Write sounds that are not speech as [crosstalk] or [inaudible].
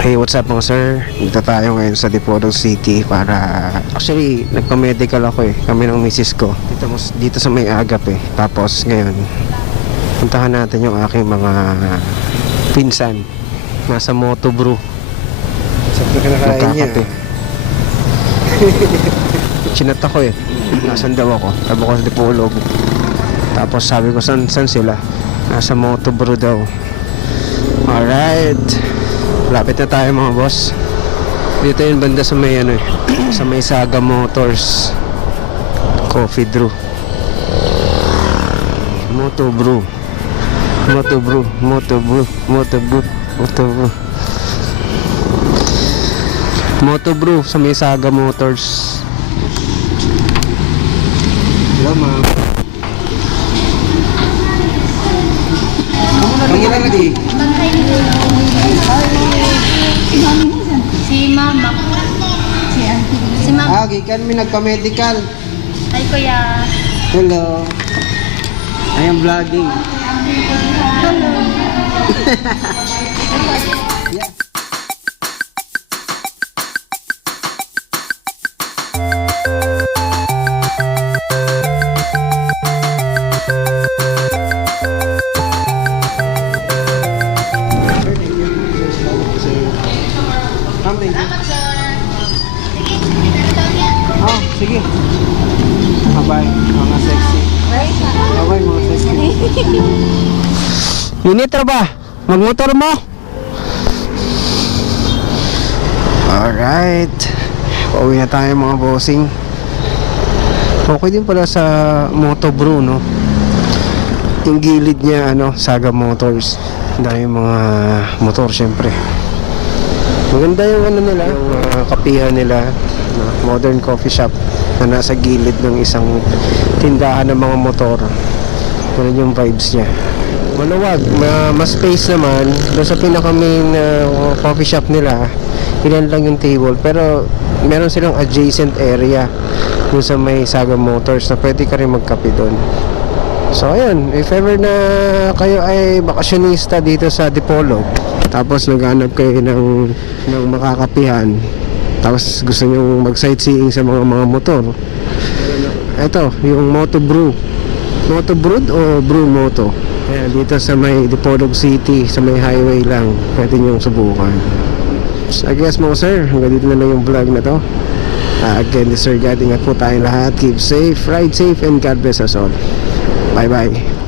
Hey, what's up mga sir? Dito tayo ngayon sa Dipolog City para... Actually, nagpa-medical ako eh. Kami ng misis ko. Dito, mas- dito sa may agap eh. Tapos ngayon, puntahan natin yung aking mga pinsan. Nasa Moto Brew. Saan ka kinakain niya? [laughs] Chinat ako eh. Nasaan daw ako? Sabi ko sa Dipolog. Tapos sabi ko, san, san sila? Nasa Moto Brew daw. Alright. Lapit na tayo mga boss. Dito yung banda sa may ano eh. [clears throat] Sa may Saga Motors. Coffee Brew. Moto Brew. Moto Brew. Moto Brew. Moto Brew. Moto Brew. Moto Brew sa may Saga Motors. Hello ma'am. Kamu lang Gikan mi nagpa-medical. Ay, Kuya. Hello. I am vlogging. Hello. [laughs] Ma'am, sige. Bye-bye, mga sexy. Bye-bye, mga sexy. [laughs] Unitra ba? Magmotor mo? Alright. Pauwi na tayo mga bossing. Okay din pala sa Moto Brew, no? Yung gilid niya, ano, Saga Motors. Dami mga motor, syempre. Maganda yung ano nila, yung uh, kapihan nila, no? modern coffee shop na nasa gilid ng isang tindahan ng mga motor. Ganun yung vibes niya. Maluwag, ma mas space naman. Doon sa pinaka main uh, coffee shop nila, ilan lang yung table. Pero meron silang adjacent area doon sa may Saga Motors na pwede ka rin magkape doon. So ayun, if ever na kayo ay bakasyonista dito sa Dipolog, tapos naghanap kayo ng, ng makakapihan, tapos gusto nyo mag-sightseeing sa mga mga motor, ito, yung Moto Brew. Moto Brood o Brew Moto? Ayan, dito sa may Dipolog City, sa may highway lang, pwede nyo subukan. I guess mga sir, hanggang dito na lang yung vlog na to. Ah, again, this is Sir God, ingat po tayong lahat. Keep safe, ride safe, and God bless us all. Bye-bye.